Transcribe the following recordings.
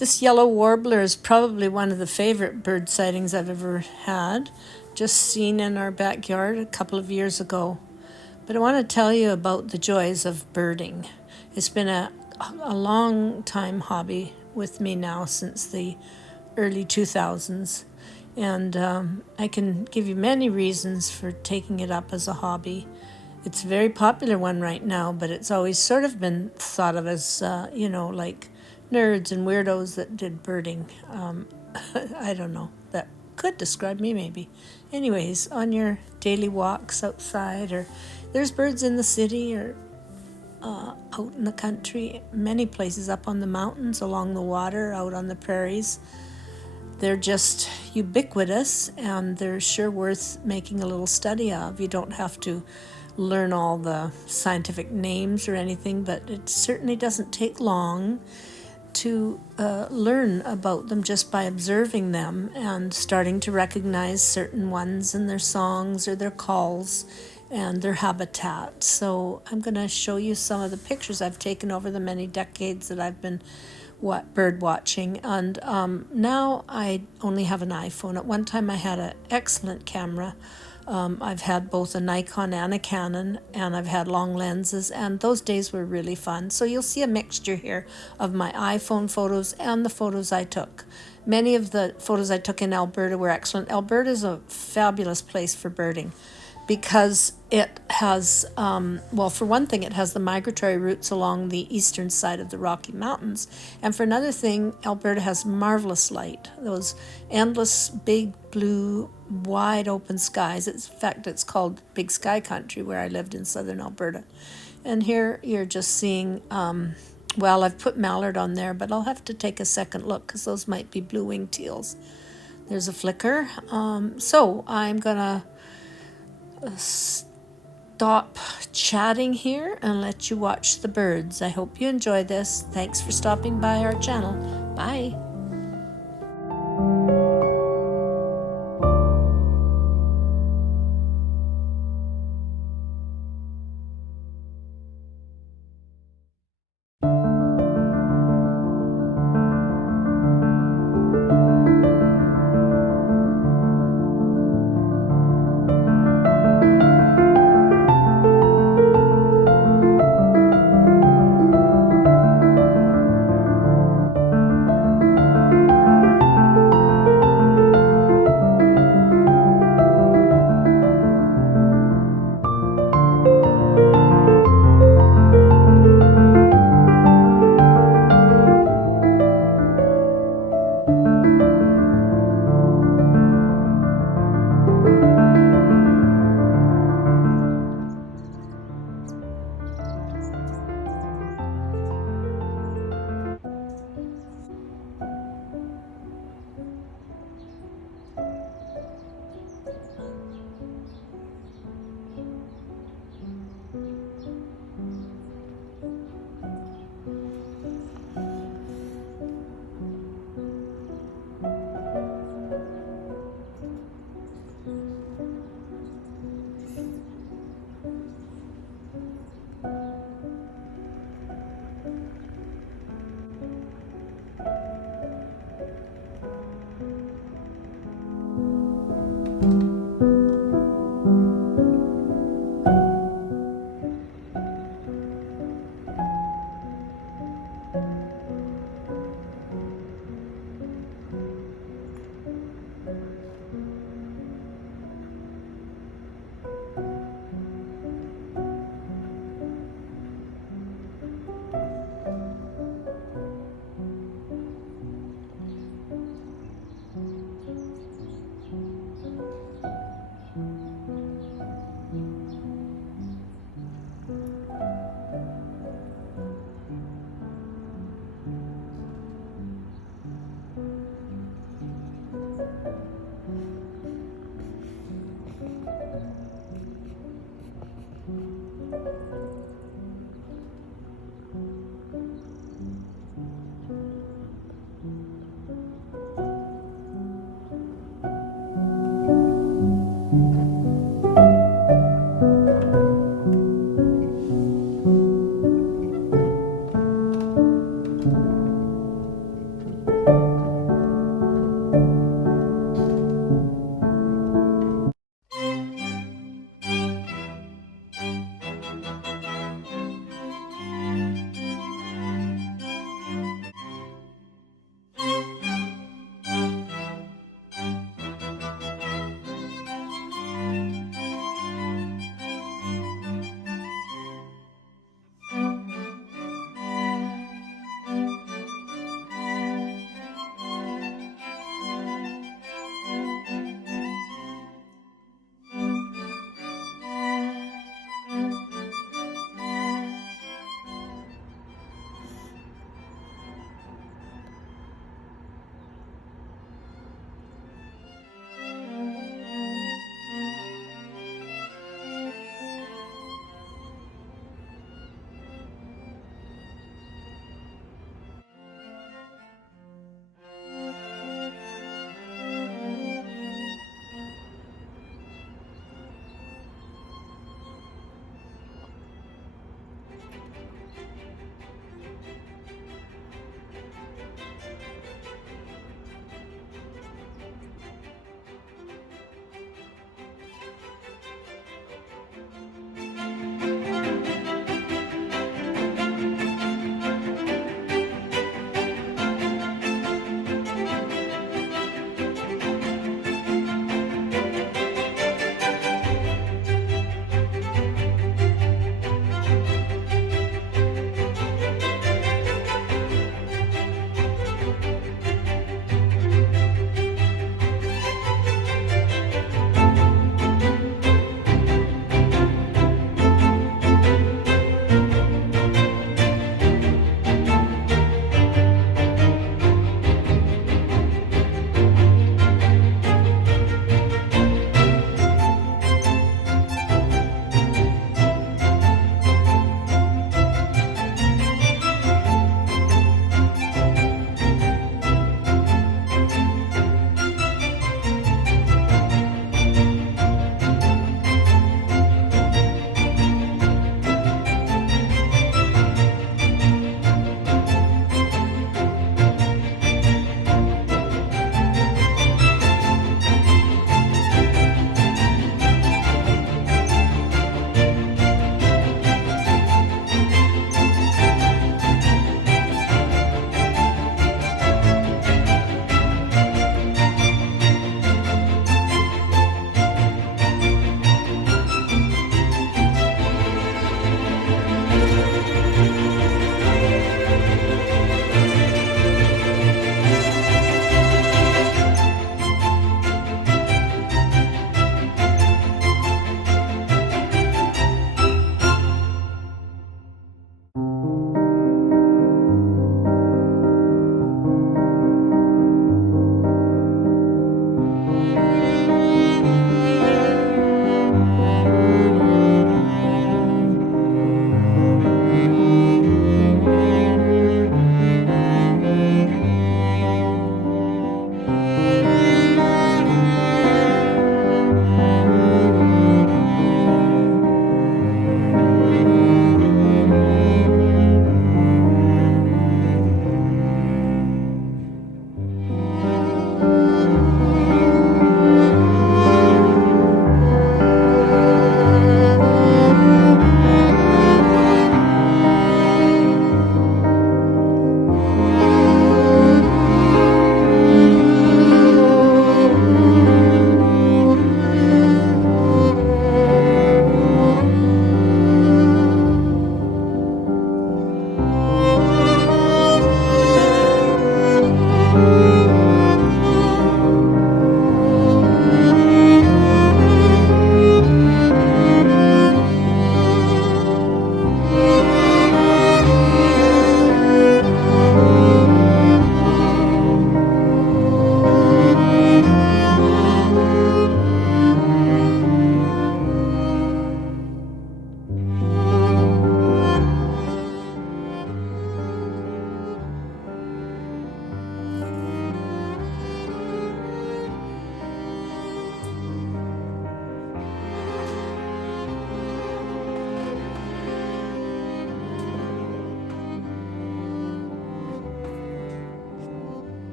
This yellow warbler is probably one of the favorite bird sightings I've ever had, just seen in our backyard a couple of years ago. But I want to tell you about the joys of birding. It's been a long time hobby with me now since the early 2000s. And I can give you many reasons for taking it up as a hobby. It's a very popular one right now, but it's always sort of been thought of as, like nerds and weirdos that did birding. I don't know. That could describe me, maybe. Anyways, on your daily walks outside, or there's birds in the city or out in the country, many places up on the mountains, along the water, out on the prairies. They're just ubiquitous, and they're sure worth making a little study of. You don't have to learn all the scientific names or anything, but it certainly doesn't take long to learn about them just by observing them and starting to recognize certain ones and their songs or their calls and their habitat. So I'm going to show you some of the pictures I've taken over the many decades that I've been bird watching. And now I only have an iPhone. At one time I had an excellent camera. I've had both a Nikon and a Canon, and I've had long lenses, and those days were really fun. So you'll see a mixture here of my iPhone photos and the photos I took. Many of the photos I took in Alberta were excellent. Alberta is a fabulous place for birding because it has, for one thing, it has the migratory routes along the eastern side of the Rocky Mountains. And for another thing, Alberta has marvelous light, those endless big blue, wide open skies. In fact, it's called Big Sky Country where I lived in southern Alberta. And here you're just seeing, I've put mallard on there, but I'll have to take a second look because those might be blue-winged teals. There's a flicker. So I'm going to stop chatting here and let you watch the birds. I hope you enjoy this. Thanks for stopping by our channel. Bye.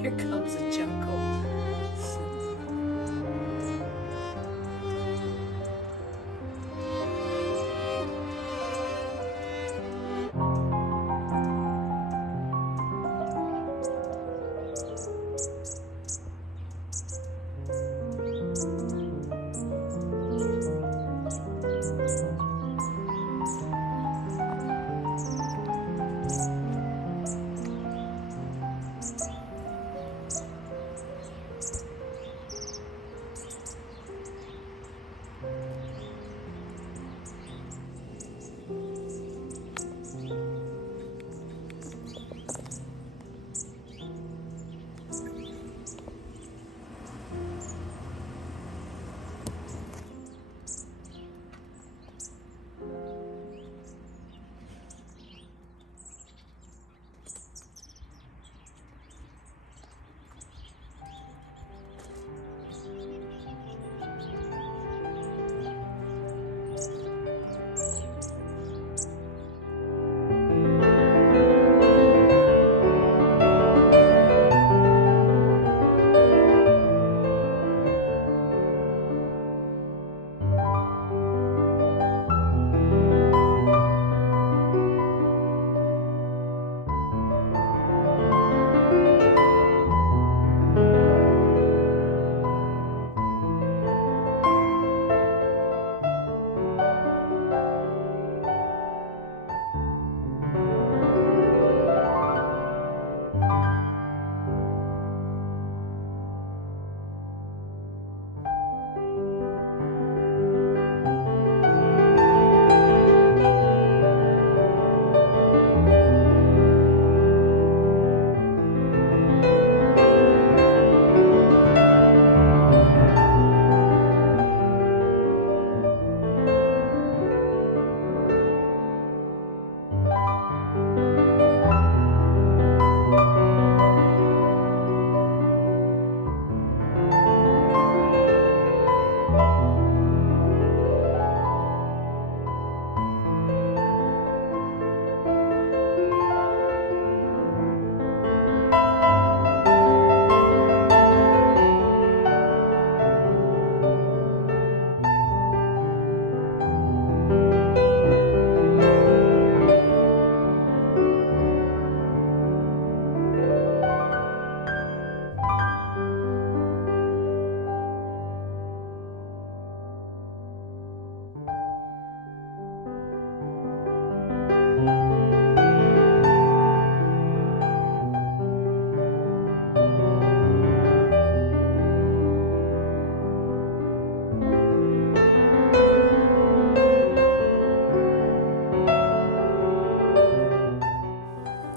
Here comes a junco.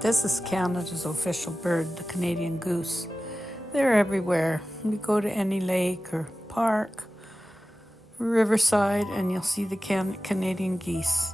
This is Canada's official bird, the Canadian goose. They're everywhere. You go to any lake or park, riverside, and you'll see the Canadian geese.